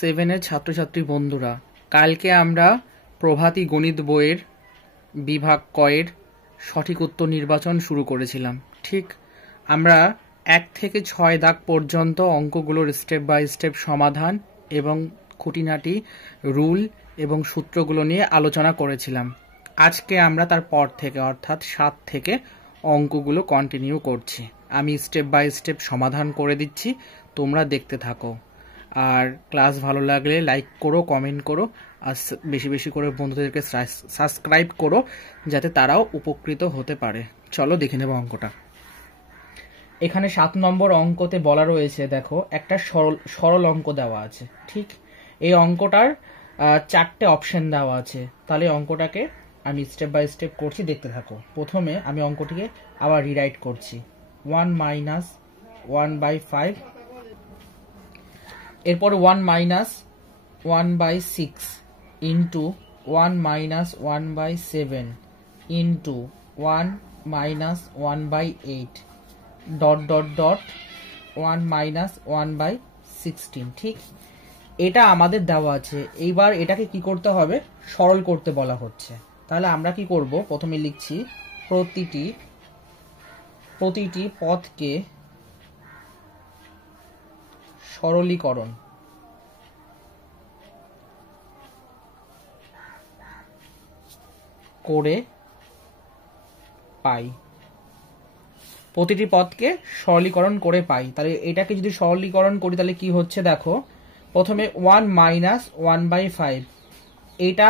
সেভেনের ছাত্রছাত্রী বন্ধুরা, কালকে আমরা প্রভাতী গণিত বইয়ের বিভাগ কয়ের সঠিক উত্তর নির্বাচন শুরু করেছিলাম। ঠিক আমরা 1 থেকে 6 দাগ পর্যন্ত অঙ্কগুলোর স্টেপ বাই স্টেপ সমাধান এবং খুঁটিনাটি রুল এবং সূত্রগুলো নিয়ে আলোচনা করেছিলাম। আজকে আমরা তার পর থেকে অর্থাৎ 7 থেকে অঙ্কগুলো কন্টিনিউ করছি। আমি স্টেপ বাই স্টেপ সমাধান করে দিচ্ছি, তোমরা দেখতে থাকো। আর ক্লাস ভালো লাগলে লাইক করো, কমেন্ট করো, আর বেশি বেশি করে বন্ধুদেরকে সাবস্ক্রাইব করো যাতে তারাও উপকৃত হতে পারে। চলো দেখে নেব অঙ্কটা। এখানে 7 নম্বর অঙ্কতে বলা রয়েছে, দেখো একটা সরল অঙ্ক দেওয়া আছে। ঠিক এই অঙ্কটার 4টে অপশন দেওয়া আছে। তাহলে অঙ্কটাকে আমি স্টেপ বাই স্টেপ করছি, দেখতে থাকো। প্রথমে আমি অঙ্কটিকে আবার রিরাইট করছি। 1 মাইনাস 1/5, এরপর 1 minus 1/6 into 1 minus 1/7 into 1 minus 1/8 dot dot dot 1 minus 1/16। ঠিক এটা আমাদের দেওয়া আছে। এইবার এটাকে কি করতে হবে? সরল করতে বলা হচ্ছে। তাহলে আমরা কি করব? প্রথমে লিখছি প্রতিটি পদকে সরলীকরণ করে পাই। প্রতিটি পদকে সরলীকরণ করে পাই। তাহলে এটাকে যদি সরলীকরণ করি তাহলে কি হচ্ছে দেখো। প্রথমে 1 মাইনাস 1/5, এটা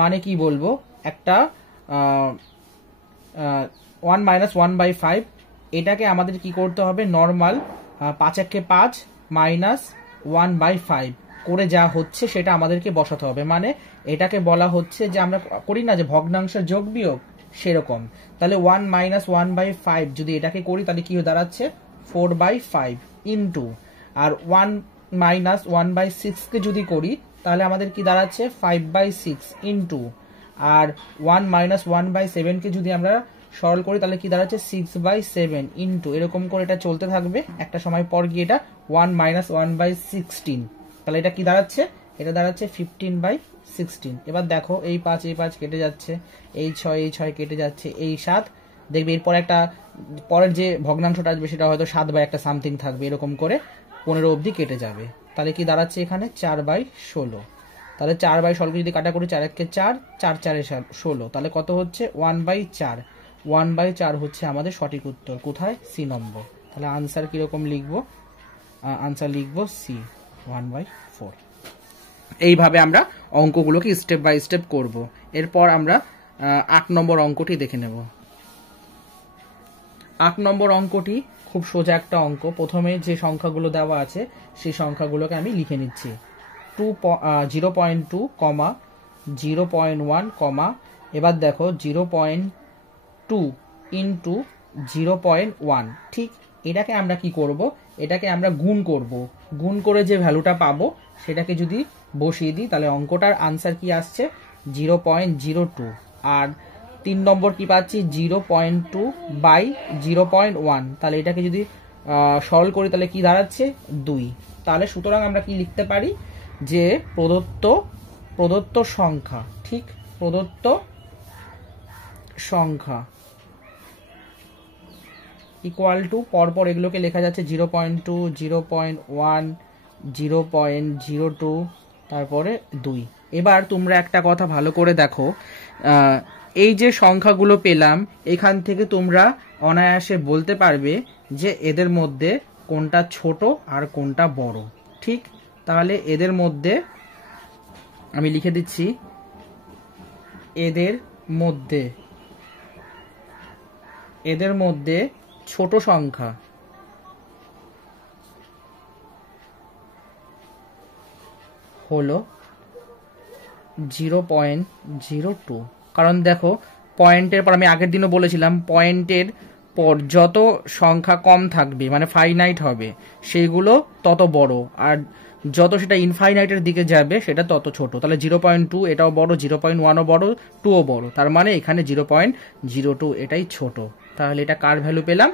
মানে কি বলবো, একটা 1 মাইনাস 1/5 এটাকে আমাদের কি করতে হবে? নর্মাল 5 একে 5 মাইনাস 1/5 করে যা হচ্ছে সেটা আমাদেরকে বসাতে হবে। মানে এটাকে বলা হচ্ছে যে আমরা করি না যে ভগ্নাংশের যোগ বিয়োগ, সেরকম। তাহলে 1 মাইনাস 1/5 যদি এটাকে করি তাহলে কি দাঁড়াচ্ছে? 4/5 ইন্টু, আর 1 মাইনাস 1/6 কে যদি করি তাহলে আমাদের কি দাঁড়াচ্ছে? 5/6 ইন্টু, আর 1 মাইনাস 1/7 কে যদি আমরা সরল করি তাহলে কি দাঁড়াচ্ছে? 6/7 ইন্টু, এরকম করে এটা চলতে থাকবে। একটা সময় পর গিয়ে এটা 1 মাইনাস 1/16, তাহলে এটা কি দাঁড়াচ্ছে? এটা দাঁড়াচ্ছে 15/16। এবার দেখো এই 5 কেটে যাচ্ছে, এই 6 কেটে যাচ্ছে, এই 7, দেখবে এরপর একটা পরের যে ভগ্নাংশটা আসবে সেটা হয়তো 7/একটা সামথিং থাকবে, এরকম করে 15 অবধি কেটে যাবে। তাহলে কি দাঁড়াচ্ছে এখানে? 4/16। তাহলে 4/16 যদি কাটা করি, 4 একে 4, 4 4 16, তাহলে কত হচ্ছে? 1/4। 1/4 হচ্ছে আমাদের সঠিক উত্তর। কোথায়? সি নম্বর। তাহলে আনসার কিরকম লিখবো? আনসার লিখবো সি, 1/4। এইভাবে আমরা অঙ্কগুলোকে স্টেপ বাই স্টেপ করব। এরপর আমরা 8 নম্বর অঙ্কটি দেখে নেব। 8 নম্বর অঙ্কটি খুব সোজা একটা অঙ্ক। প্রথমে যে সংখ্যাগুলো দেওয়া আছে সেই সংখ্যাগুলোকে আমি লিখে নিচ্ছি। 0.2, 0.1, এবার দেখো 0.2 ইন্টু 0.1। ঠিক এটাকে আমরা কি করব? এটাকে আমরা গুণ করব। গুণ করে যে ভ্যালুটা পাবো সেটাকে যদি বসিয়ে দিই তাহলে অঙ্কটার আনসার কি আসছে? 0.02। আর 3 নম্বর কি পাচ্ছি? 0.2/0.1। তাহলে এটাকে যদি সরল করি তাহলে কি দাঁড়াচ্ছে? 2। তাহলে সুতরাং আমরা কি লিখতে পারি? যে প্রদত্ত সংখ্যা, ঠিক প্রদত্ত সংখ্যা ইকুয়াল টু, পরপর এগুলোকে লেখা যাচ্ছে 0.2, 0.1, 0.02, তারপরে 2। এবার তোমরা একটা কথা ভালো করে দেখো, এই যে সংখ্যাগুলো পেলাম এখান থেকে তোমরা অনায়াসে বলতে পারবে যে এদের মধ্যে কোনটা ছোট আর কোনটা বড়। ঠিক তাহলে এদের মধ্যে আমি লিখে দিচ্ছি, এদের মধ্যে ছোট সংখ্যা হলো 0.02। কারণ দেখো পয়েন্টের পর, আমি আগের দিনও বলেছিলাম, পয়েন্টের পর যত সংখ্যা কম থাকবে মানে ফাইনাইট হবে সেইগুলো তত বড়, আর যত সেটা ইনফাইনাইটের দিকে যাবে সেটা তত ছোট। তাহলে 0.2 এটাও বড়, 0.1ও বড়, 2ও বড়, তার মানে এখানে 0.02 এটাই ছোট। তাহলে এটা কার ভ্যালু পেলাম?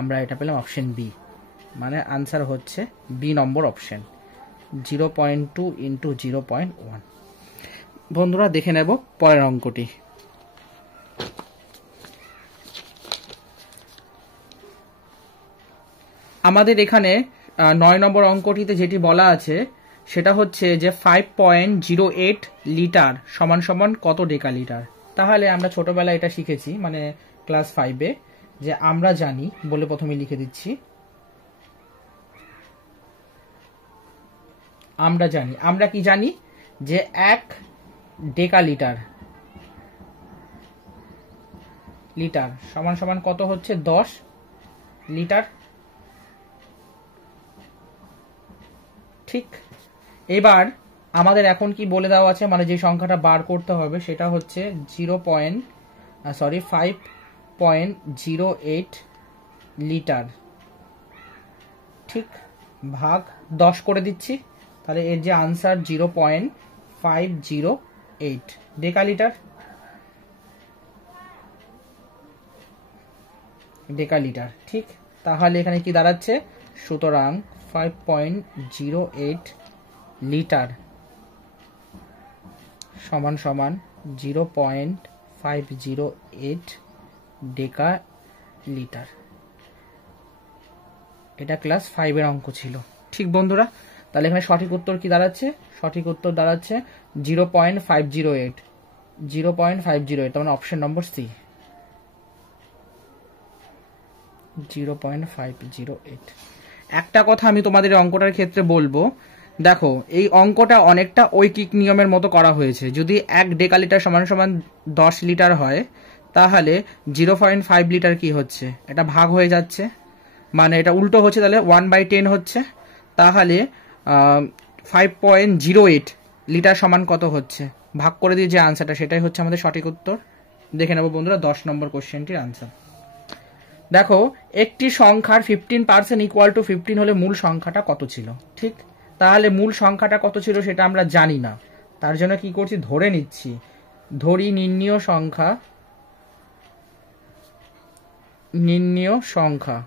আমরা এটা পেলাম অপশন বি, মানে আনসার হচ্ছে বি নম্বর অপশন। 0.2 ইন্টু 0.1। বন্ধুরা দেখে নেব পরের অঙ্কটি। আমাদের এখানে 9 নম্বর অঙ্কটিতে যেটি বলা আছে সেটা হচ্ছে যে 5.08 লিটার সমান সমান কত ডেকালিটার। তাহলে আমরা ছোটবেলায় এটা শিখেছি, মানে ক্লাস 5-এ, যে আমরা জানি বলে প্রথমে লিখে দিচ্ছি। আমরা কি জানি যে 1 ডেকালিটার লিটার সমান সমান কত হচ্ছে 10 লিটার। ঠিক, এবার আমাদের এখন কি বলে দেওয়া আছে, মানে যে সংখ্যাটা বার করতে হবে সেটা হচ্ছে 5.08 লিটার। ঠিক, ভাগ 10 করে দিচ্ছি, তাহলে এর যে আনসার 0.508 ডেকালিটার। ঠিক, তাহলে এখানে কি দাঁড়াচ্ছে, সুতরাং 5.08 লিটার সমান সমান 0.508 ডেকা লিটার। এটা ক্লাস 5-এর অঙ্ক ছিল। ঠিক বন্ধুরা, তাহলে এখানে সঠিক উত্তর কি দাঁড়াচ্ছে, সঠিক উত্তর দাঁড়াচ্ছে 0.508, তার মানে অপশন নম্বর সি, 0.508। একটা কথা আমি তোমাদের অঙ্কটার ক্ষেত্রে বলবো, দেখো এই অঙ্কটা অনেকটা ঐকিক নিয়মের মতো করা হয়েছে। যদি 1 ডেকালিটার সমান সমান 10 লিটার হয়, তাহলে 0.5 লিটার কি হচ্ছে, এটা ভাগ হয়ে যাচ্ছে, মানে এটা উল্টো হচ্ছে, তাহলে 1/10 হচ্ছে। তাহলে 5.08 লিটার সমান কত হচ্ছে, ভাগ করে দিয়ে যে আনসারটা সেটাই হচ্ছে আমাদের সঠিক উত্তর। দেখে নেব বন্ধুরা 10 নম্বর কোশ্চেনটির আনসার। দেখো, একটি সংখ্যার 15% ইকুয়াল টু 15 হলে মূল সংখ্যাটা কত ছিল। ঠিক, তাহলে মূল সংখ্যাটা কত ছিল সেটা আমরা জানি না, তার জন্য কি করছি, ধরে নিচ্ছি। ধরি নির্ণীয় সংখ্যা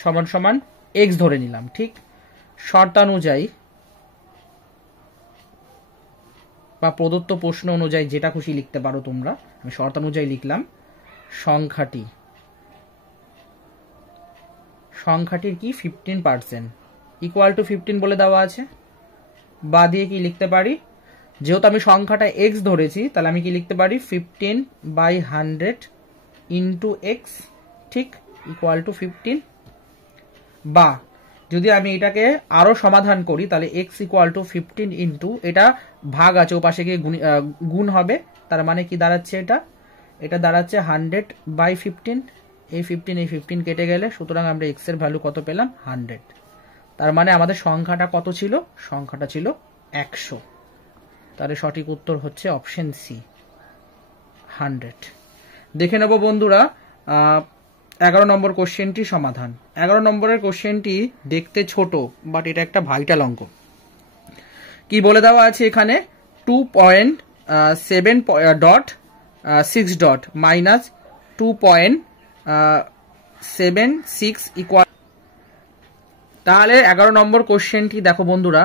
সমান সমান x ধরে নিলাম। ঠিক, শর্তানুযায়ী বা প্রদত্ত প্রশ্ন অনুযায়ী যেটা খুশি লিখতে পারো তোমরা, আমি শর্তানুযায়ী লিখলাম। সংখ্যাটির কি 15% ইকুয়াল টু 15 বলে দেওয়া আছে, বা দিয়ে কি লিখতে পারি, যেহেতু আমি সংখ্যাটা x ধরেছি তাহলে আমি কি লিখতে পারি 15/100 ইন্টু x। ঠিক, ইকুয়াল টু 15। বা যদি আমি এটাকে আরো সমাধান করি, তাহলে x ইকুয়াল টু 15 ইন্টু, এটা ভাগ আছে ওপাশে গিয়ে গুণ হবে, তার মানে কি দাঁড়াচ্ছে, এটা দাঁড়াচ্ছে 100/15। এই 15 কেটে গেলে, সুতরাং আমরা x এর ভ্যালু কত পেলাম, 100। তার মানে আমাদের সংখ্যাটা কত ছিল, সংখ্যাটা ছিল 100। তাহলে সঠিক উত্তর হচ্ছে অপশন সি, 100। দেখে নেব বন্ধুরা 11 নম্বর কোশ্চেনটি সমাধান। 11 নম্বরের কোশ্চেনটি দেখতে ছোট, বাট এটা একটা ভাইটাল অঙ্ক। কি বলে দেওয়া আছে এখানে, 2.7.6 মাইনাস 2.76 ইকুয়াল। তাহলে 11 নম্বর কোশ্চেনটি দেখো বন্ধুরা,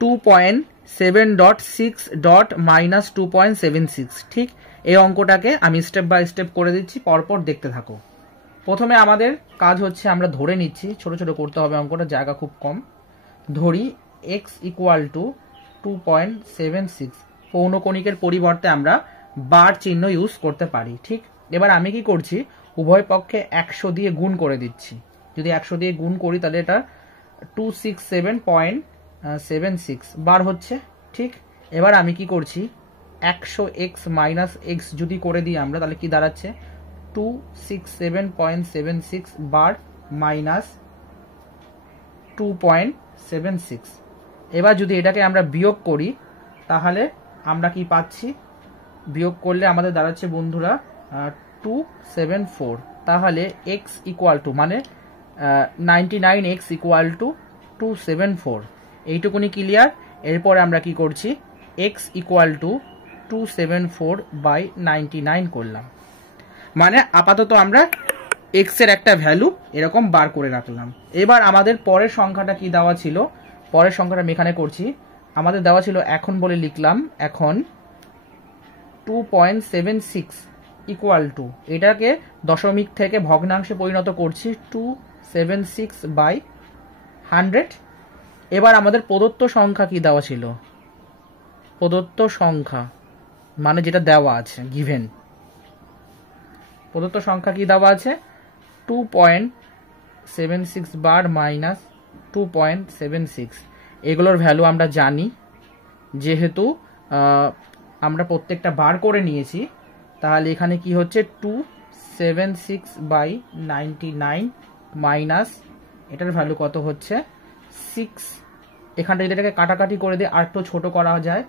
2.7.6 মাইনাস 2.76। ঠিক, এই অঙ্কটাকে আমি স্টেপ বাই স্টেপ করে দিচ্ছি, পরপর দেখতে থাকো। প্রথমে আমাদের কাজ হচ্ছে, আমরা ধরে নিচ্ছি, ছোট ছোট করতে হবে অঙ্কটা, জায়গা খুব কম। ধরি x ইকুয়াল টু 2.76। পৌনকণিকের পরিবর্তে আমরা বার চিহ্ন ইউজ করতে পারি। ঠিক, এবার আমি কি করছি, উভয় পক্ষে 100 দিয়ে গুণ করে দিচ্ছি। যদি 100 দিয়ে গুণ করি তাহলে এটা 267.76 বার হচ্ছে। ঠিক, এবার আমি কি করছি, 100x মাইনাস x যদি করে দিই আমরা, তাহলে কি দাঁড়াচ্ছে, 267.76 বার মাইনাস 2.76। এবার যদি এটাকে আমরা বিয়োগ করি, তাহলে আমরা কি পাচ্ছি, বিয়োগ করলে আমাদের দাঁড়াচ্ছে বন্ধুরা 274। তাহলে x ইকুয়াল টু, মানে 99x ইকুয়াল টু 274। এইটুকুনি ক্লিয়ার। এরপরে আমরা কি করছি, x ইকুয়াল টু 274/99 করলাম, মানে আপাতত আমরা x এর একটা ভ্যালু এরকম বার করে রাখলাম। এবার আমাদের পরের সংখ্যাটা কি দেওয়া ছিল, পরের সংখ্যাটা আমি এখানে করছি। আমাদের দেওয়া ছিল এখন বলে লিখলাম, এখন 2.76 ইকুয়াল টু, এটাকে দশমিক থেকে ভগ্নাংশে পরিণত করছি 276/100। এবার আমাদের প্রদত্ত সংখ্যা কি দেওয়া ছিল, প্রদত্ত সংখ্যা মানে যেটা দেওয়া আছে গিভেন, প্রদত্ত সংখ্যা কি দেওয়া আছে 2.76 বার মাইনাস 2.76। এগুলোর ভ্যালু আমরা জানি, যেহেতু আমরা প্রত্যেকটা বার করে নিয়েছি, তাহলে এখানে কি হচ্ছে 276/99 মাইনাস এটার ভ্যালু কত হচ্ছে 6। এখানটা যদি এটাকে কাটাকাটি করে দিয়ে আর একটু ছোট করা যায়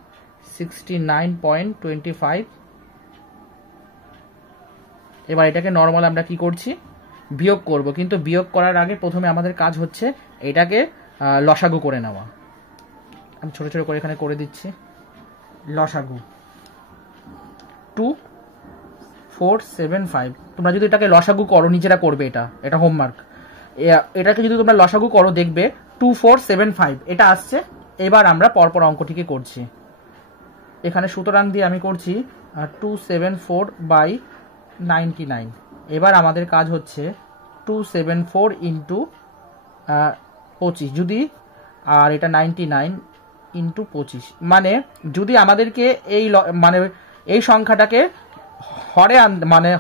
69.25। এবার এটাকে নর্মাল আমরা কি করছি, বিয়োগ করব, কিন্তু বিয়োগ করার আগে প্রথমে আমাদের কাজ হচ্ছে এটাকে লসাগু করে নেওয়া। আমি ছোট ছোট করে এখানে করে দিচ্ছি। লসাগু 2475। তোমরা যদি এটাকে লসাগু করো, নিজেরা করবে, এটা হোমওয়ার্ক। এটাকে যদি তোমরা লসাগু করো দেখবে 2475 এটা আসছে। এবার আমরা পরপর অঙ্কটিকে করছি। এখানে সুতরাং দিয়ে আমি করছি 274/99। এবার আমাদের কাজ হচ্ছে 274 ইন্টু 25, যদি আর এটা 99 ইন্টু 25, মানে যদি আমাদেরকে এই সংখ্যাটাকে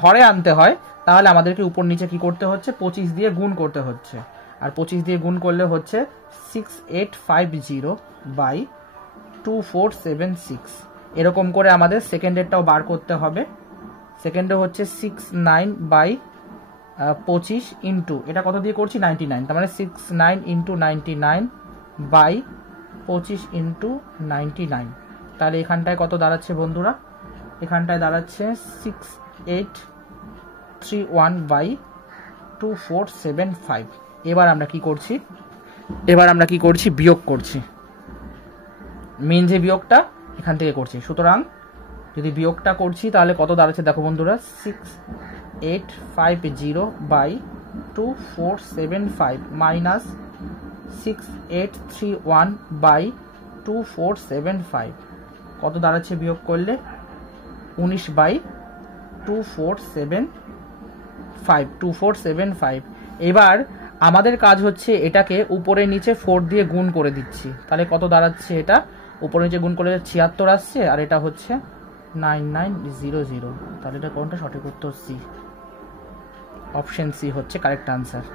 হরে আনতে হয়, তাহলে আমাদেরকে উপর নিচে কি করতে হচ্ছে 25 দিয়ে গুণ করতে হচ্ছে। আর 25 দিয়ে গুণ করলে হচ্ছে 6850/2476। এরকম করে আমাদের সেকেন্ডেরটাও বার করতে হবে। সেকেন্ডে হচ্ছে 69/25 ইন্টু এটা কত দিয়ে করছি 99, তার মানে 69 ইন্টু 99/25 ইন্টু 99। তাহলে এখানটায় কত দাঁড়াচ্ছে বন্ধুরা, এখানটায় দাঁড়াচ্ছে 6831/2475। এবার আমরা কি করছি, বিয়োগ করছি। মেন যে বিয়োগটা এখান থেকে করছি। সুতরাং যদি বিয়োগটা করছি তাহলে কত দাঁড়াচ্ছে দেখো বন্ধুরা, 6850/2475 মাইনাস 6831/2475 কত দাঁড়াচ্ছে বিয়োগ করলে 19/2475। এবার আমাদের কাজ হচ্ছে এটাকে উপরে নিচে 4 দিয়ে গুণ করে দিচ্ছি। তাহলে কত দাঁড়াচ্ছে, এটা উপরে নিচে গুণ করলে 76 আসছে, আর এটা হচ্ছে 9900। তাহলে এটা কোনটা সঠিক উত্তর? সি, অপশন সি হচ্ছে কারেক্ট আনসার।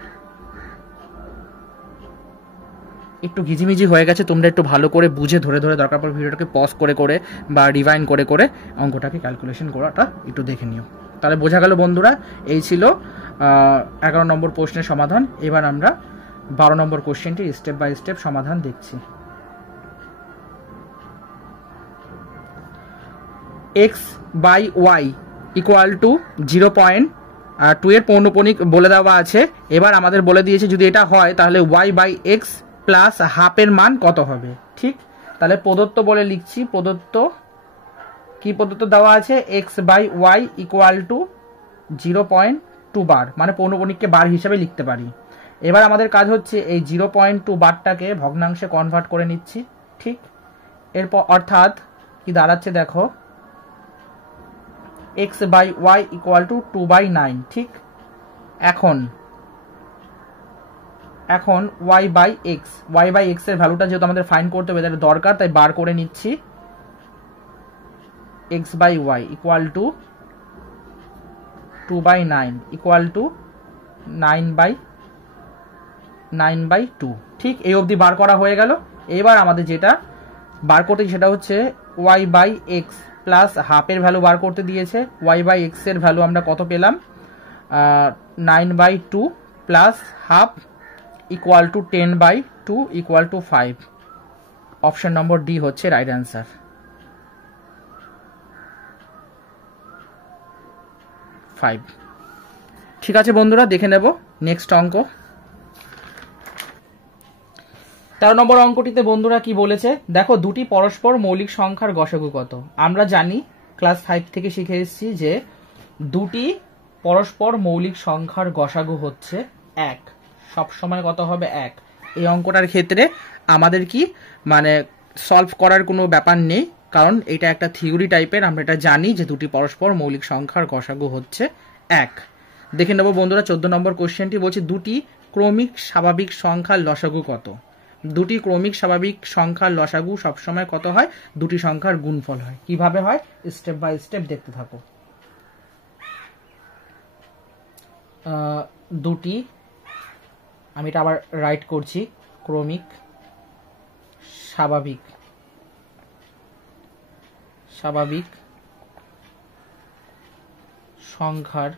একটু ঘিজিমিজি হয়ে গেছে, তোমরা একটু ভালো করে বুঝে ধরে ধরে দরকার পড়ে ভিডিওটাকে পজ করে করে বা রিভাইন্ড করে করে অঙ্কটাকে ক্যালকুলেশন করাটা একটু দেখে নিও। তাহলে বোঝা গেল বন্ধুরা, এই ছিল 11 নম্বর প্রশ্নের সমাধান। এবার আমরা 12 নম্বর কোশ্চেনটি স্টেপ বাই স্টেপ সমাধান দেখছি। x/y ইকুয়াল টু 0.2 এর পৌনঃপুনিক বলে দেওয়া আছে। এবার আমাদের বলে দিয়েছে যদি এটা হয় তাহলে y/x প্লাস হাফের মান কত হবে। ঠিক, তাহলে প্রদত্ত বলে লিখছি। প্রদত্ত দেওয়া আছে x/y ইকুয়াল টু 0.2 বার, মানে পৌনঃপুনিককে বার হিসাবে লিখতে পারি। এবার আমাদের কাজ হচ্ছে এই 0.2 বারটাকে ভগ্নাংশে কনভার্ট করে নিচ্ছি। ঠিক, এরপর অর্থাৎ কি দাঁড়াচ্ছে দেখো, x/y ইকুয়াল টু 2/9। ঠিক, এখন y/x এর ভ্যালুটা যেহেতু আমাদের ফাইন্ড করতে হবে, তাহলে দরকার, তাই বার করে নিচ্ছি। x/y equal to 2/9 equal to 9/2। ঠিক, এই অবধি বার করা হয়ে গেল। এবার আমাদের যেটা বার করতে সেটা হচ্ছে y/x প্লাস হাফের ভ্যালু বার করতে দিয়েছে। y/x এর ভ্যালু আমরা কত পেলাম, 9/2 plus half equal to 10/2 equal to 5। Option number D হচ্ছে রাইট অ্যান্সার। 5। ঠিক আছে বন্ধুরা, দেখে নেব নেক্সট অঙ্ক। 13 নম্বর অঙ্কটিতে বন্ধুরা কি বলেছে দেখো, দুটি পরস্পর মৌলিক সংখ্যার গসাগু কত। আমরা জানি ক্লাস 5 থেকে শিখে এসেছি যে দুটি পরস্পর মৌলিক সংখ্যার গসাগু হচ্ছে 1। সবসময় কত হবে 1। এই অঙ্কটার ক্ষেত্রে আমাদের কি মানে সলভ করার কোনো ব্যাপার নেই, কারণ এটা একটা থিওরি টাইপের। আমরা এটা জানি যে দুটি পরস্পর মৌলিক সংখ্যার গসাগু হচ্ছে 1। দেখে নেব বন্ধুরা 14 নম্বর কোশ্চেনটি বলছে দুটি ক্রমিক স্বাভাবিক সংখ্যার লসাগু কত। দুটি ক্রমিক স্বাভাবিক সংখ্যার লসাগু সবসময় কত হয়? দুটি সংখ্যার গুণফল হয়। কিভাবে হয়? স্টেপ বাই স্টেপ দেখতে থাকো। দুটি, আমি এটা আবার রাইট করছি, ক্রমিক স্বাভাবিক সংখ্যার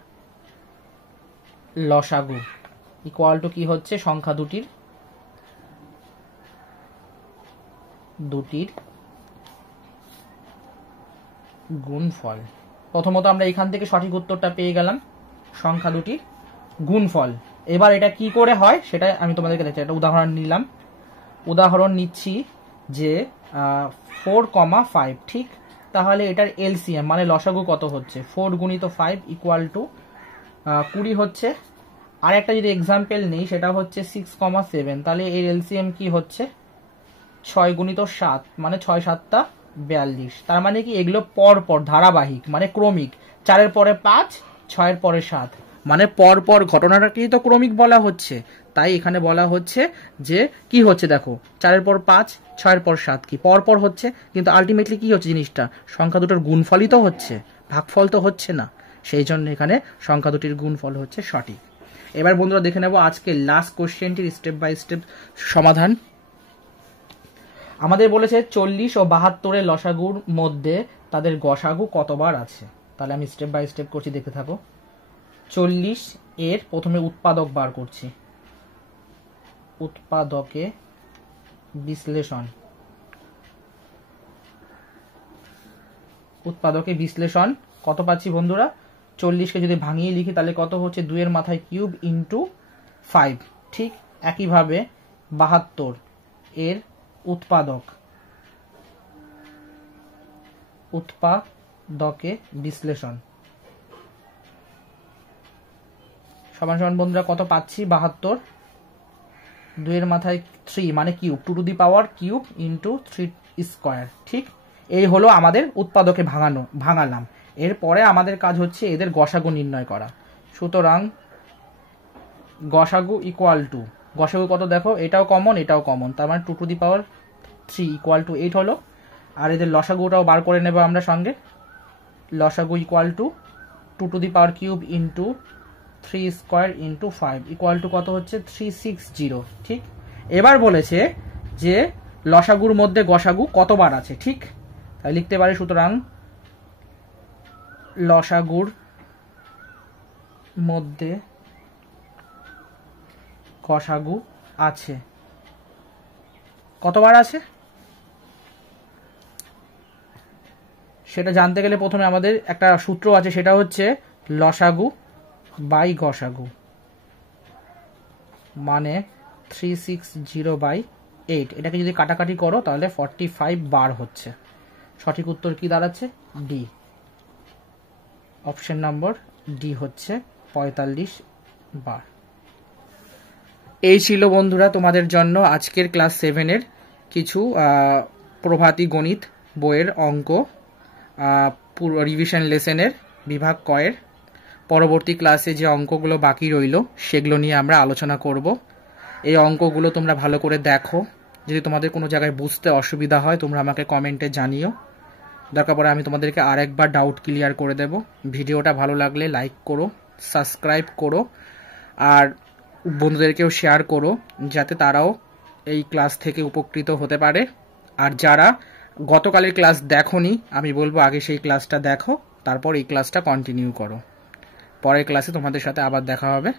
লসাগু ইকুয়াল টু কি হচ্ছে? সংখ্যা দুটির গুণফল। প্রথমত আমরা এখান থেকে সঠিক উত্তরটা পেয়ে গেলাম, সংখ্যা দুটির গুণফল। এবার এটা কি করে হয় সেটা আমি তোমাদেরকে দেখছি। একটা উদাহরণ নিলাম, উদাহরণ নিচ্ছি যে 4,5, ঠিক? তাহলে এটার এলসিএম মানে লসাগু কত হচ্ছে? 4 গুণিত 5 ইকুয়াল টু 20 হচ্ছে। আর একটা যদি এক্সাম্পল নেই সেটা হচ্ছে 6,7, তাহলে এর এলসিএম কি হচ্ছে? 6 গুণিত 7 মানে 6 7টা 42। তার মানে কি এগুলো পরপর ধারাবাহিক মানে ক্রমিক। 4-এর পরে 5, 6-এর পরে 7, মানে পরপর ঘটনাটাকেই তো ক্রমিক বলা হচ্ছে। তাই এখানে বলা হচ্ছে যে কি হচ্ছে দেখো, 4-এর পর 5, 6-এর পর 7 কি পরপর হচ্ছে, কিন্তু আলটিমেটলি কি হচ্ছে জিনিসটা? সংখ্যা দুটোর গুণফলই তো হচ্ছে, ভাগফল তো হচ্ছে না। সেই জন্য এখানে সংখ্যা দুটির গুণফল হচ্ছে সঠিক। এবার বন্ধুরা দেখে নেব আজকে লাস্ট কোশ্চেনটির স্টেপ বাই স্টেপ সমাধান। আমাদের বলেছে 40 ও 72-এর লসাগুর মধ্যে তাদের গসাগু কতবার আছে। তাহলে আমি স্টেপ বাই স্টেপ করছি, দেখতে থাকো। 40 এর প্রথমে উৎপাদক বার করছি, উৎপাদকে বিশ্লেষণ কত পাচ্ছি বন্ধুরা? 40কে যদি ভাঙিয়ে লিখি তাহলে কত হচ্ছে? 2-এর মাথায় কিউব ইন্টু 5। ঠিক একইভাবে 72 এর উৎপাদকে বিশ্লেষণ সমান সমান বন্ধুরা কত পাচ্ছি? 72, 2-এর মাথায় 3 মানে cube, 2 to the power cube into 3 square. ঠিক এই হলো আমাদের উৎপাদকে ভাঙালাম। এরপরে আমাদের কাজ হচ্ছে এদের গসাগু নির্ণয় করা। সুতরাং গসাগু ইকুয়াল টু, গসাগু কত দেখো, এটাও কমন এটাও কমন, তার মানে 2 to the power 3 equal to 8 হলো। আর এদের লসাগুটাও বার করে নেব আমরা সঙ্গে। লসাগু equal to 2 to the power cube into 3 square into 5 equal to কত হচ্ছে? 360। ঠিক এবার বলেছে যে লসাগুর মধ্যে গসাগু কতবার আছে। ঠিক তাই লিখতে পারি, সুতরাং লসাগুর মধ্যে গসাগু আছে কতবার আছে সেটা জানতে গেলে প্রথমে আমাদের একটা সূত্র আছে, সেটা হচ্ছে লসাগু বাই গসাগু মানে 360/8। এটাকে যদি কাটাকাটি করো তাহলে 45 বার হচ্ছে। সঠিক উত্তর কি দাঁড়াচ্ছে? ডি, অপশন নম্বর ডি হচ্ছে 45 বার। এই ছিল বন্ধুরা তোমাদের জন্য আজকের ক্লাস 7-এর কিছু প্রভাতী গণিত বইয়ের অঙ্ক, রিভিশন লেসনের বিভাগ কয়ের। পরবর্তী ক্লাসে যে অঙ্কগুলো বাকি রইল সেগুলো নিয়ে আমরা আলোচনা করব। এই অঙ্কগুলো তোমরা ভালো করে দেখো, যদি তোমাদের কোনো জায়গায় বুঝতে অসুবিধা হয় তোমরা আমাকে কমেন্টে জানিও, দরকার পড়ে আমি তোমাদেরকে আরেকবার ডাউট ক্লিয়ার করে দেব। ভিডিওটা ভালো লাগলে লাইক করো, সাবস্ক্রাইব করো, আর বন্ধুদেরকেও শেয়ার করো যাতে তারাও এই ক্লাস থেকে উপকৃত হতে পারে। আর যারা গতকালের ক্লাস দেখোনি আমি বলবো আগে সেই ক্লাসটা দেখো, তারপর এই ক্লাসটা কন্টিনিউ করো। পরের ক্লাসে তোমাদের সাথে আবার দেখা হবে।